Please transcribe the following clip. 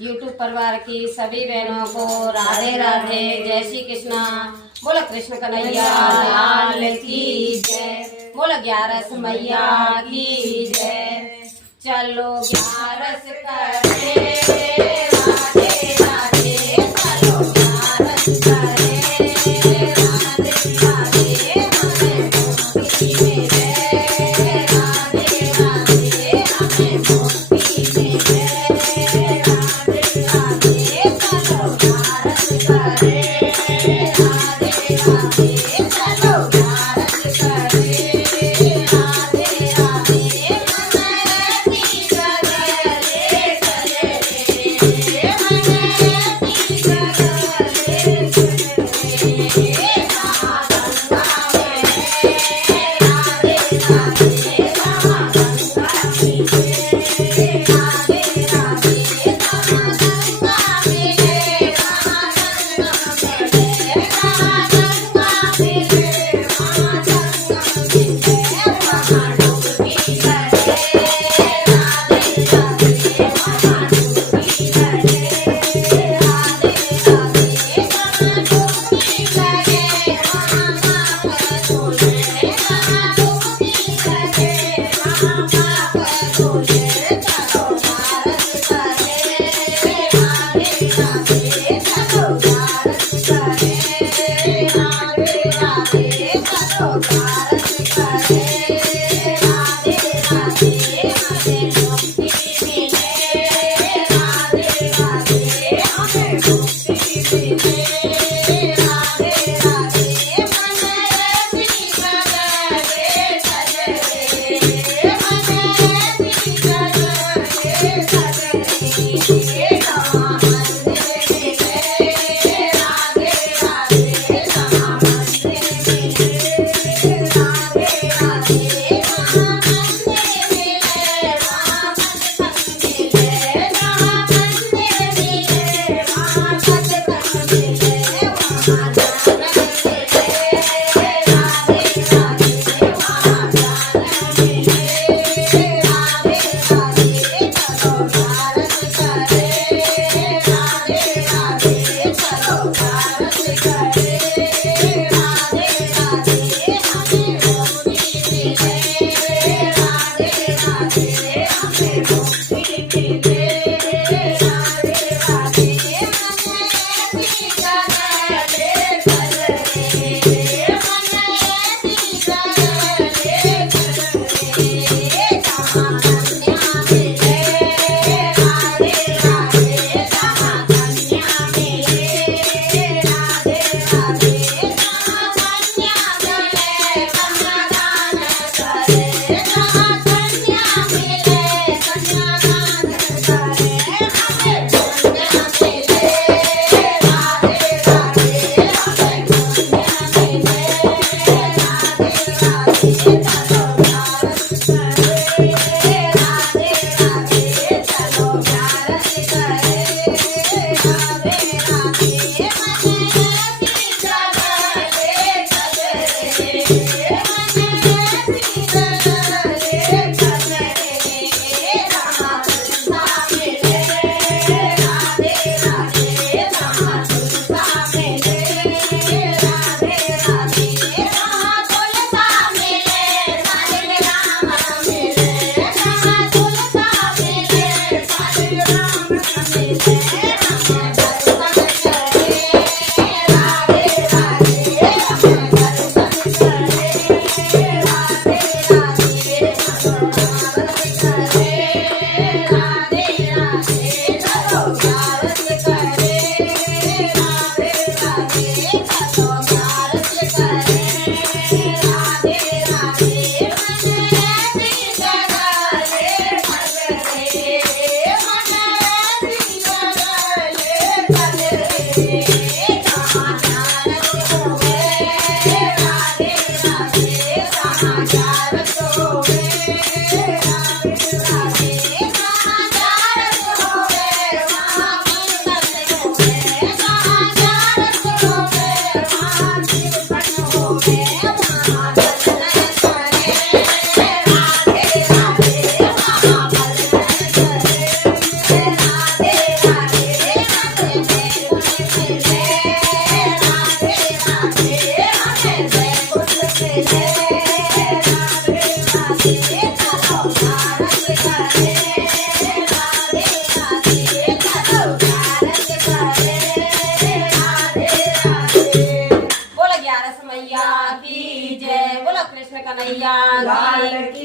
यूट्यूब परिवार की सभी बहनों को राधे राधे, जय श्री कृष्णा। बोलो कृष्ण कन्हैया लाल की जय। बोलो 11 मैया की जय। चलो 11 करे राधे राधे, चलो 11 करे राधे राधे, हमें भक्ति में जय राधे राधे, हमें भक्ति में जय राधे राधे। चलो 11 करे राधे राधे, चलो 11 करे राधे राधे, कन्हैया लाल की की